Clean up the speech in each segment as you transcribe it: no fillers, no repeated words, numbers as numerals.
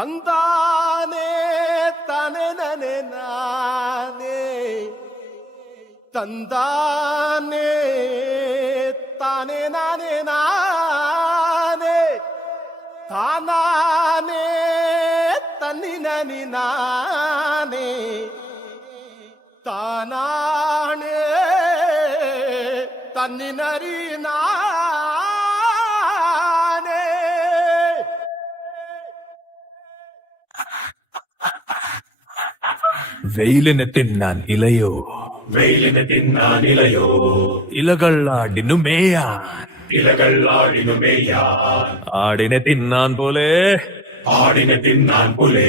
ತಂದಾನೆ ತಾನೆ ನನೆ ನಾನೇ ತಂದಾನೆ ತಾನೆ ನಾನೇ ನಾನೇ ತಾನಾನೆ ತನ್ನಿ ನನಿ ನಾನೇ ತಾನಾಣೆ ತನ್ನಿ ನರಿ ನಾನೇ. വെയിലിനെ തിന്നാൻ ഇലയോ, വെയിലിനെ തിന്നാൻ ഇലയോ, ഇലകളാടിനു മേയാൻ, ഇലകളാടിനു മേയാൻ, ആടിനെ തിന്നാൻ പോലെ, ആടിനെ തിന്നാൻ പോലെ,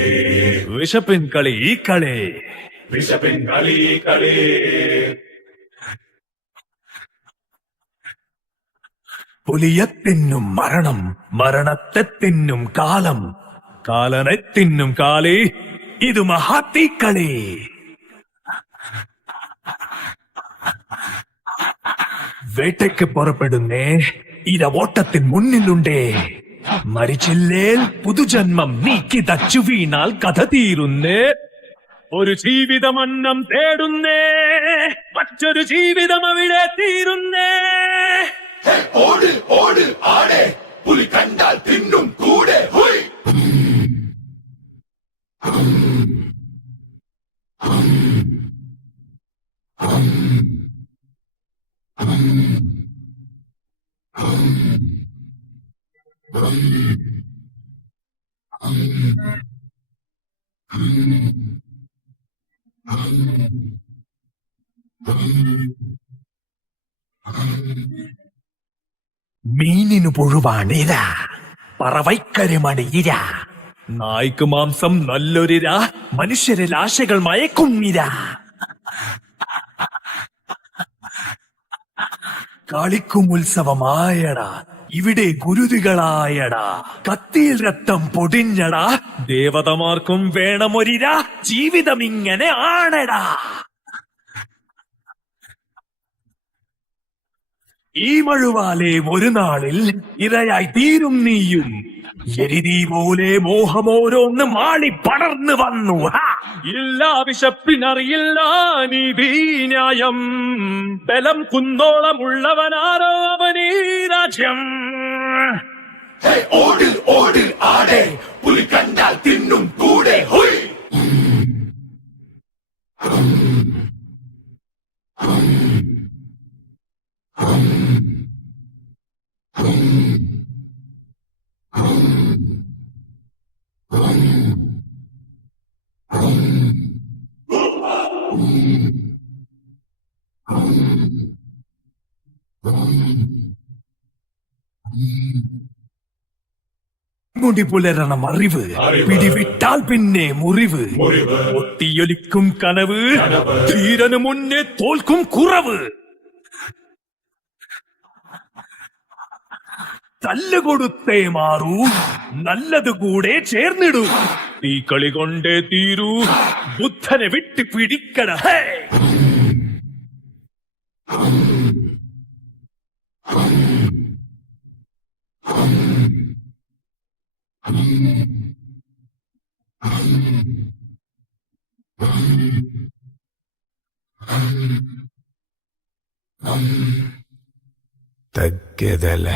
വിശപ്പിൻ കളി ഈ കളി, വിശപ്പിൻ കളി കളി. പുലിയെ തിന്നും മരണം, മരണത്തെ തിന്നും കാലം, കാലനെ തിന്നും കാലി, ഇത് മഹാത്തീക്കളി. വേട്ടയ്ക്ക് പുറപ്പെടുന്നേ, ഇര ഓട്ടത്തിൻ മുന്നിലുണ്ടേ. മരിച്ചില്ലേൽ പുതുജന്മം നീക്കി തച്ചു വീണാൽ കഥ തീരുന്നേ. ഒരു ജീവിതം അന്നം തേടുന്നേ, മറ്റൊരു ജീവിതം അവിടെ തീരുന്നേ. ഓട് ഓട് ആടെ, പുലി കണ്ടാൽ തിന്നും കൂടെ. ഹുയ് മീനിനു പുഴുവാണിര, പറവൈക്കരിമണി ഇര, നായ്ക്ക് മാംസം നല്ലൊരിര, മനുഷ്യരെ ലാശകൾ മയക്കുന്നിര. കളിക്കും ഉത്സവമായടാ, ഇവിടെ ഗുരുതികളായടാ, കത്തിയിൽ രക്തം പൊടിഞ്ഞടാ, ദേവതമാർക്കും വേണമൊരിര, ജീവിതം ഇങ്ങനെ ആണടാ. ഈ മഴുവാലെ ഒരു നാളിൽ ഇരയായി തീരും നീയും. എരിതീ പോലെ മോഹമോരോന്ന് മാളി പടർന്നു വന്നു. ഇല്ല വിശപ്പിനറിയില്ല നീതി ന്യായം, ബലം കുന്നോളമുള്ളവനാരോ അവനീ രാജ്യം. ഓട് ഓട് ആടെ, പുലി കണ്ടാൽ തിന്നും കൂടെ. ഹുയ് മുടി പുലരണം അറിവ്, പിടിവിട്ടാൽ പിന്നെ മുറിവ്. ഒട്ടിയൊലിക്കും കനവ്, ധീരന് മുന്നേ തോൽക്കും കുറവ്. തല്ലുകൊടുത്തേ മാറൂ, നല്ലത് കൂടെ ചേർന്നിടൂ. ഈ കളി കൊണ്ടേ തീരൂ, ബുദ്ധനെ വിട്ട് പിടിക്കട. തഗ്ഗതല